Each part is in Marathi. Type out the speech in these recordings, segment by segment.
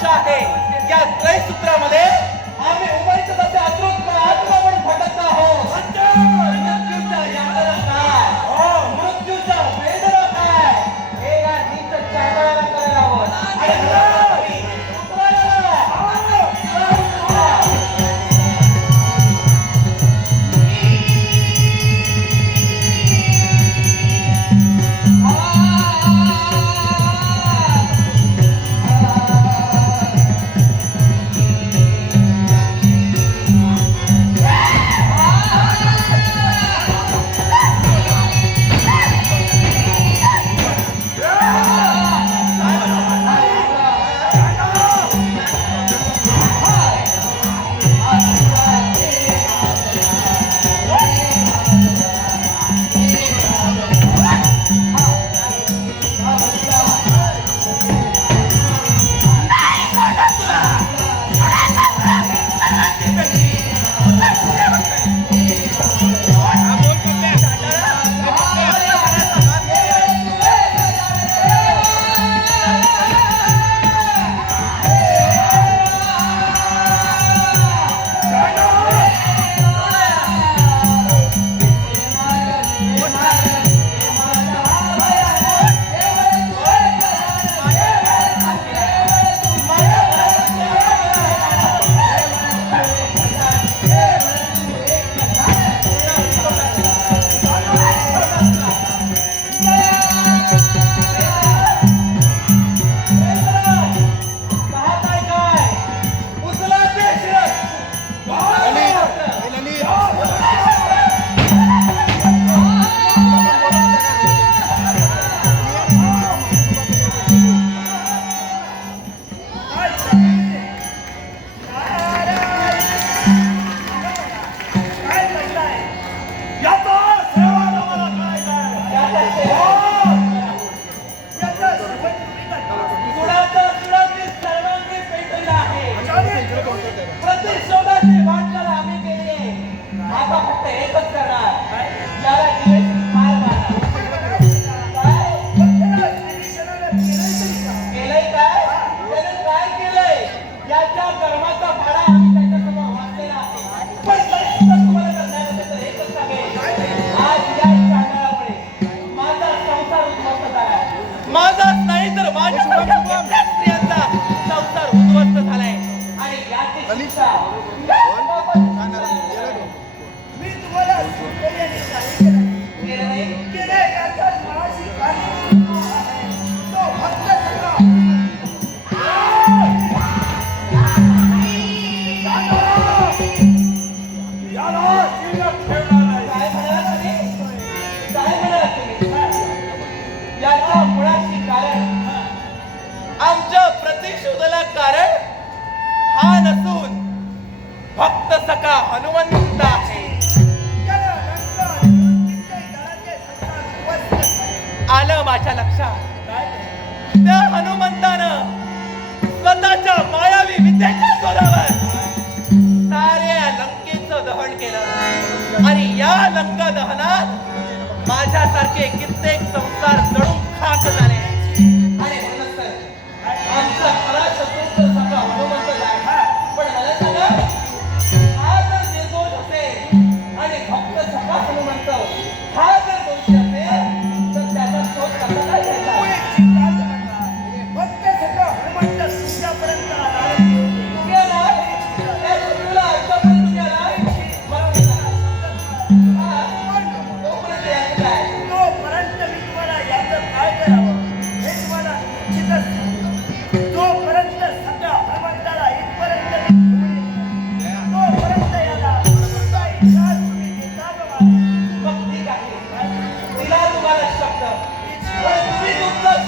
chá, rei. E a três do? Né? Mas a diferença प्रगती शोधला कारण हा नसून भक्त सका हनुमंत आहे. आलं माझ्या लक्षात. त्या हनुमंतानं स्वतःच्या मायावी विद्येच्या स्वरावर साऱ्या लंकेच दहन केलं. आणि या लंका दहनात माझ्यासारखे कित्येक संसार जळून खाक झाले.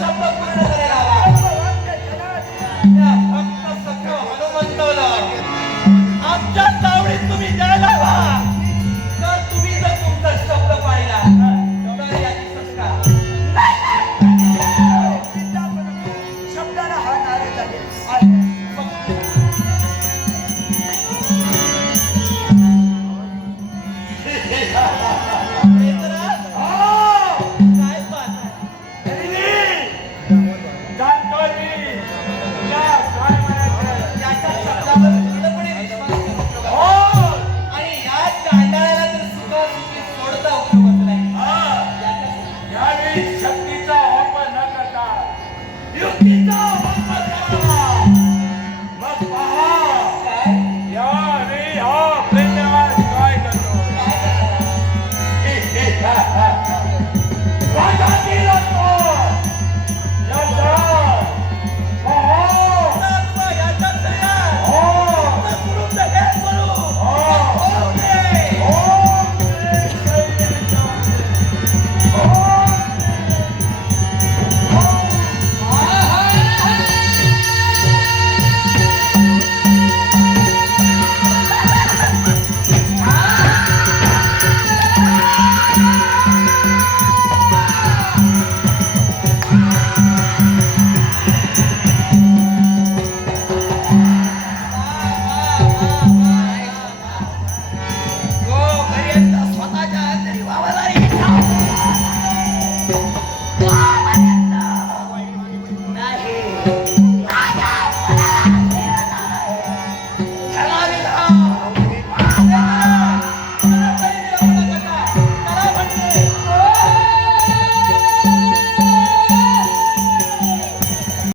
다시 한번 Amen.